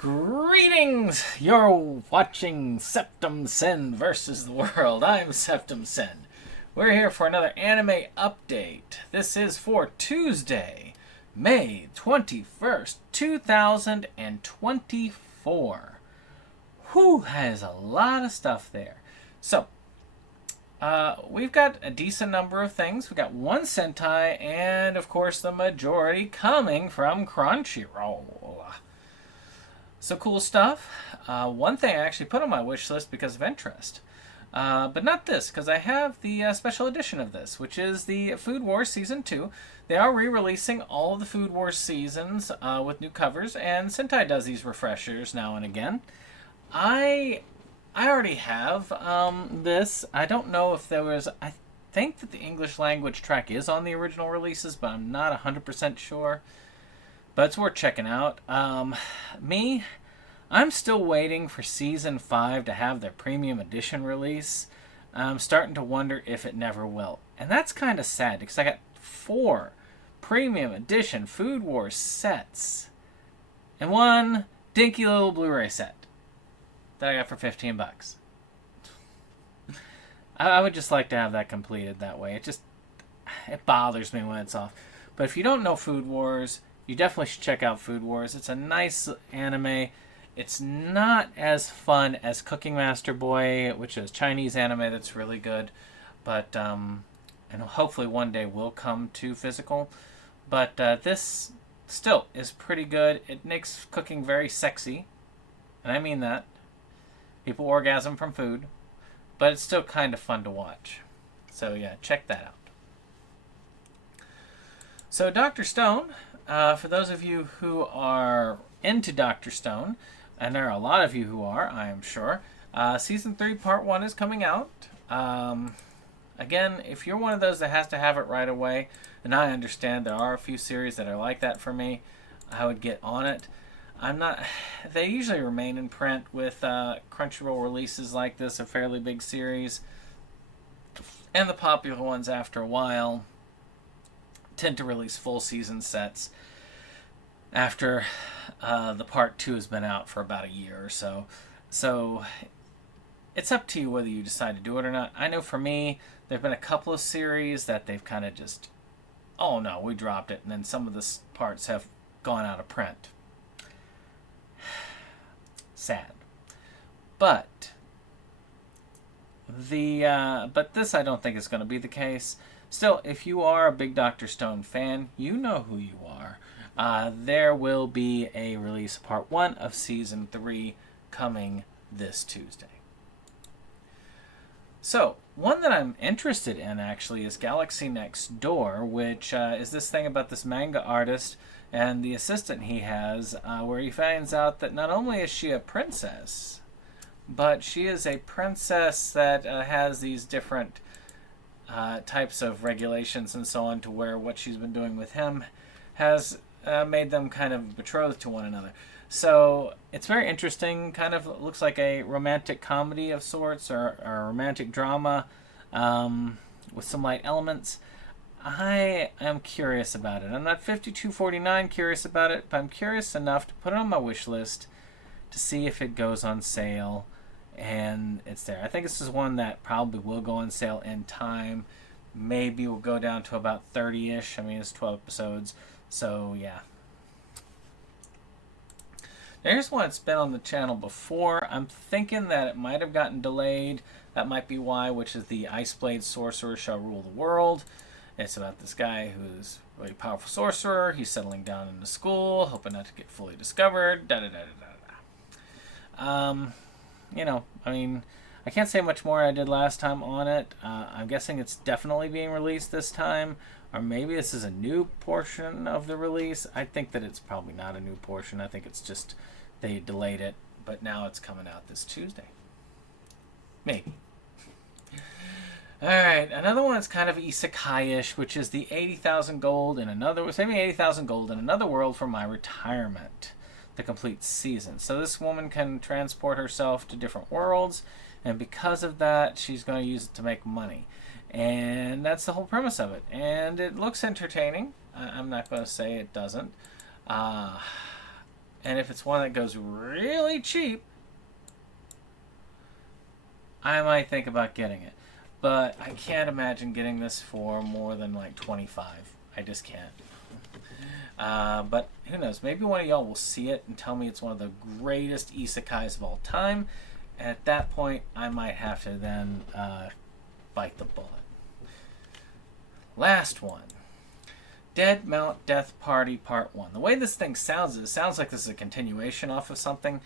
Greetings! You're watching SeptumSin versus the world. I'm SeptumSin. We're here for another anime update. This is for Tuesday, May 21st, 2024. Whew, has a lot of stuff there. So, we've got a decent number of things. We got one Sentai, and of course the majority coming from Crunchyroll. So cool stuff. One thing I actually put on my wish list because of interest. But not this, because I have the special edition of this, which is the Food Wars Season 2. They are re-releasing all of the Food Wars seasons with new covers, and Sentai does these refreshers now and again. I already have this. I don't know if there was... I think that the English language track is on the original releases, but I'm not 100% sure. But it's worth checking out. I'm still waiting for Season 5 to have their premium edition release. I'm starting to wonder if it never will. And that's kind of sad, because I got 4 premium edition Food Wars sets. And one dinky little Blu-ray set that I got for 15 bucks. I would just like to have that completed that way. It bothers me when it's off. But if you don't know Food Wars, you definitely should check out Food Wars. It's a nice anime. It's not as fun as Cooking Master Boy, which is Chinese anime that's really good. But, and hopefully one day will come to physical. But this still is pretty good. It makes cooking very sexy. And I mean that. People orgasm from food. But it's still kind of fun to watch. So yeah, check that out. So Dr. Stone... for those of you who are into Dr. Stone, and there are a lot of you who are, I am sure, Season 3 Part 1 is coming out. Again, if you're one of those that has to have it right away, and I understand there are a few series that are like that for me, I would get on it. They usually remain in print with Crunchyroll releases like this, a fairly big series, and the popular ones after a while tend to release full season sets after the part 2 has been out for about a year or so. So it's up to you whether you decide to do it or not. I know for me, there have been a couple of series that they've kind of just, oh no, we dropped it, and then some of the parts have gone out of print. Sad. But this I don't think is going to be the case. Still, if you are a big Dr. Stone fan, you know who you are. There will be a release of Part 1 of Season 3 coming this Tuesday. So, one that I'm interested in, actually, is Galaxy Next Door, which is this thing about this manga artist and the assistant he has, where he finds out that not only is she a princess, but she is a princess that has these different... types of regulations and so on, to where what she's been doing with him has made them kind of betrothed to one another. So it's very interesting, kind of looks like a romantic comedy of sorts, or a romantic drama with some light elements. I am curious about it. I'm not 5249 curious about it, but I'm curious enough to put it on my wish list to see if it goes on sale. And it's there. I think this is one that probably will go on sale in time. Maybe will go down to about 30-ish. I mean, it's 12 episodes. So, yeah. Now, here's one that's been on the channel before. I'm thinking that it might have gotten delayed. That might be why, which is the Ice Blade Sorcerer Shall Rule the World. It's about this guy who's a really powerful sorcerer. He's settling down into school, hoping not to get fully discovered. You know, I mean, I can't say much more I did last time on it. I'm guessing it's definitely being released this time, or maybe this is a new portion of the release. I think that it's probably not a new portion. I think it's just they delayed it, but now it's coming out this Tuesday. Maybe. Alright, another one that's kind of isekai-ish, which is the 80,000 gold in another... Saving 80,000 gold in another world for my retirement. The complete season. So this woman can transport herself to different worlds, and because of that, she's going to use it to make money. And that's the whole premise of it. And it looks entertaining. I'm not going to say it doesn't. And if it's one that goes really cheap, I might think about getting it. But I can't imagine getting this for more than like 25. I just can't. But who knows? Maybe one of y'all will see it and tell me it's one of the greatest isekais of all time. And at that point, I might have to then bite the bullet. Last one. Dead Mount Death Party Part 1. The way this thing sounds, it sounds like this is a continuation off of something.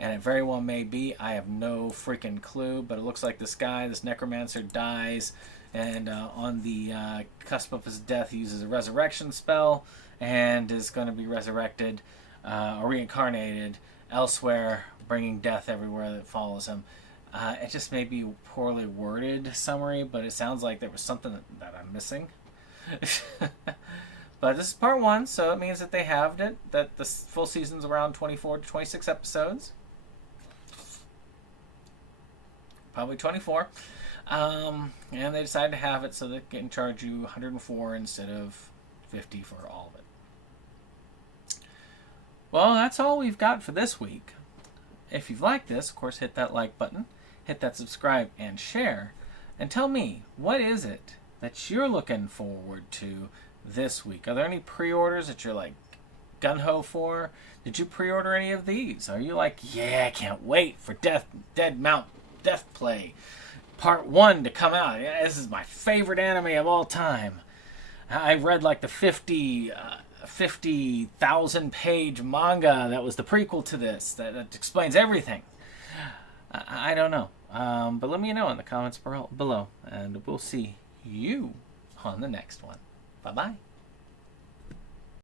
And it very well may be. I have no freaking clue. But it looks like this guy, this necromancer, dies. And on the cusp of his death, he uses a resurrection spell. And is going to be resurrected or reincarnated elsewhere, bringing death everywhere that follows him. It just may be a poorly worded summary, but it sounds like there was something that I'm missing. But this is part 1, so it means that they halved it, that the full season's around 24 to 26 episodes. Probably 24. And they decided to have it so they can charge you 104 instead of 50 for all of it. Well, that's all we've got for this week. If you've liked this, of course, hit that like button, hit that subscribe and share, and tell me, what is it that you're looking forward to this week? Are there any pre-orders that you're like gung-ho for? Did you pre-order any of these? Are you like, yeah, I can't wait for Dead Mount Death Play Part 1 to come out. Yeah, this is my favorite anime of all time. I read like the 50,000 page manga that was the prequel to this that explains everything. I don't know. But let me know in the comments below, and we'll see you on the next one. Bye-bye.